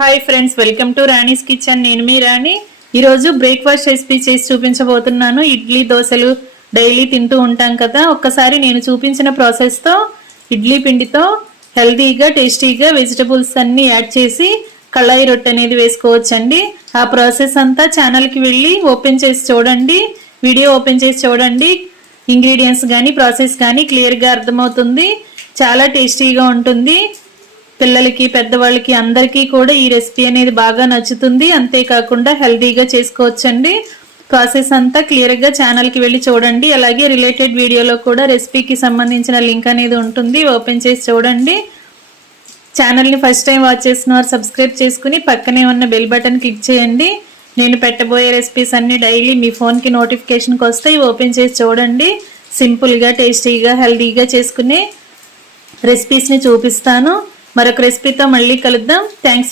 Hi friends, welcome to Rani's kitchen. నేను మీ రాణి. ఈరోజు breakfast recipe చేసి చూపించబోతున్నాను. ఇడ్లీ దోశలు డైలీ తింటూ ఉంటాం కదా. ఒక్కసారి నేను చూపించిన ప్రాసెస్తో ఇడ్లీ పిండితో హెల్తీగా టేస్టీగా వెజిటబుల్స్ అన్నీ యాడ్ చేసి కళాయి రొట్టె అనేది వేసుకోవచ్చండి. ఆ ప్రాసెస్ అంతా ఛానల్కి వెళ్ళి ఓపెన్ చేసి చూడండి. వీడియో ఓపెన్ చేసి చూడండి. ఇంగ్రీడియంట్స్ కానీ ప్రాసెస్ కానీ క్లియర్గా అర్థమవుతుంది. చాలా టేస్టీగా ఉంటుంది. పిల్లలకి పెద్దవాళ్ళకి అందరికీ కూడా ఈ రెసిపీ అనేది బాగా నచ్చుతుంది. అంతేకాకుండా హెల్తీగా చేసుకోవచ్చండి. ప్రాసెస్ అంతా క్లియర్గా ఛానల్కి వెళ్ళి చూడండి. అలాగే రిలేటెడ్ వీడియోలో కూడా రెసిపీకి సంబంధించిన లింక్ అనేది ఉంటుంది. ఓపెన్ చేసి చూడండి. ఛానల్ని ఫస్ట్ టైం వాచ్ చేసిన వారు సబ్స్క్రైబ్ చేసుకుని పక్కనే ఉన్న బెల్ బటన్ క్లిక్ చేయండి. నేను పెట్టబోయే రెసిపీస్ అన్ని డైలీ మీ ఫోన్కి నోటిఫికేషన్కి వస్తాయి. ఓపెన్ చేసి చూడండి. సింపుల్గా టేస్టీగా హెల్తీగా చేసుకునే రెసిపీస్ని చూపిస్తాను. మరొక రెసిపీతో మళ్ళీ కలుద్దాం. Thanks for